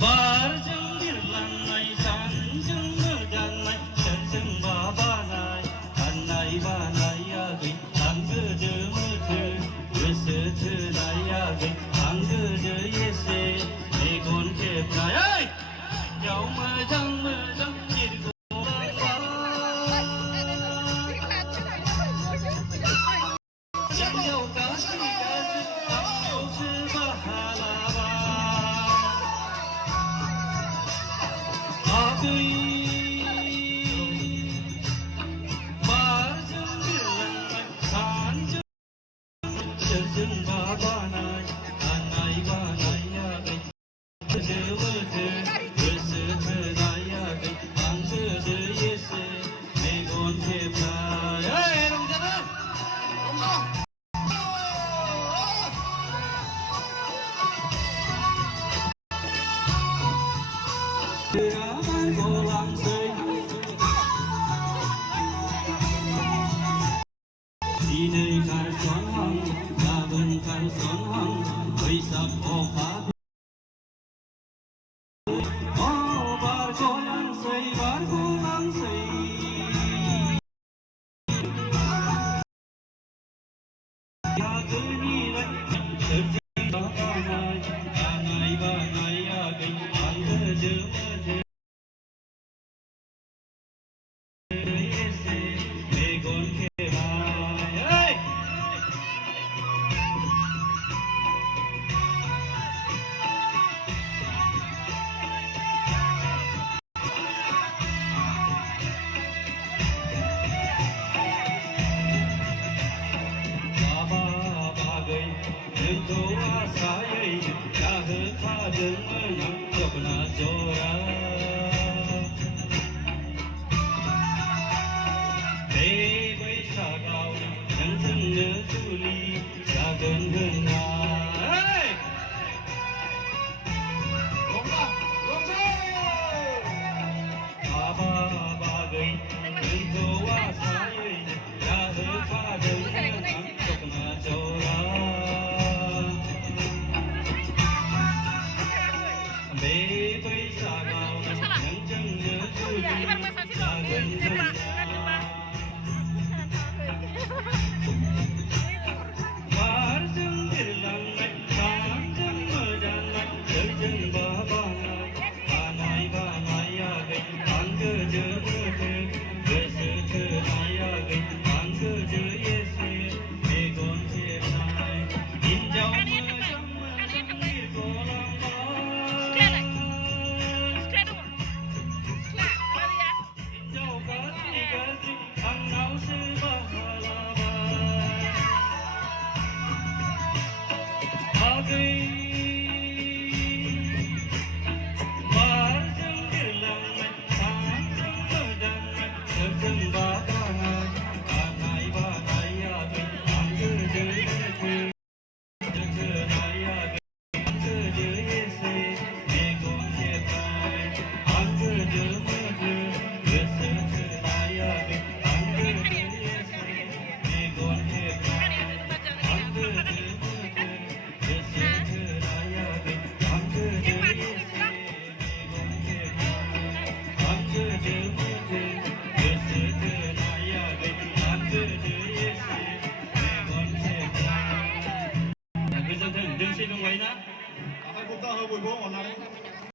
बारजों बिरलांनाय सानजों मोदाननाय सोरजों बाबानाय साननाय बानायाखै आं गोदो मोथो गोसो थोनायाखै आं गोदो एसे मेगन खेबनाय याव मोजां मोजां जोंनियाव गाज्रि गाज्रि आंनियावसो बाहालाबा आगै बारजों बिरलांनाय सानजों सोरजों बाबानाय साननाय बानायाखै गोदो मोथो गोसो थोनायाखै आं गोदो एसे मेगन खेबनाय रंजादों बारग'लांसै दिनै खारसनहां गाबोन खारसनहां बैसाग अखा बारग'लांसै बारग'लांसै सोरजों बाबानाय साननाय बानायाखै आं गोदो मोथो एसे मेगन खेबनाय बाबा बागै नोंखौ आसायै जाहोखादोंमोन आं दखना जरा बे बैसागाव नोंजोंनो जुलि जागोन होनना बाबा बागै नोंखौ आसायै जाहोखादोंमोन आं दखना जरा बे बैसागाव नोंजोंनो जुलि जागोन होनना बारजों बिरलांनाय सानजों मोदाननाय सोरजों बाबानाय साननाय बानायाखै आं गोदो मोथो गोसो थोनायाखै आं गोदो एसे मेगन खेबनाय हिनजाव मोजां मोजां बिरग'लांबाय हिनजाव गाज्रि गाज्रि आंनावसो बाहालाबाय आगै बारजों बिरलांनाय सानजों मोदाननाय सोरजों बाबानाय साननाय बानायाखै आं गोदो मोथो थोनायाखै आं गोदो एसे मेगन खेबनाय आं गोदो मोथो गोसो थोनायाखै आं गोदो एसे मेगन खेबनाय आं गोदो मोथो गोसो थोनायाखै आं गोदो एसे मेगन खेबनाय आं गोदो मोथो गोसो थोनायाखै आं गोदो एसे मेगन खेबनाय गोजोन्थों दोंसे दंबायोना आखाइ खबथा हो बयबो अननानै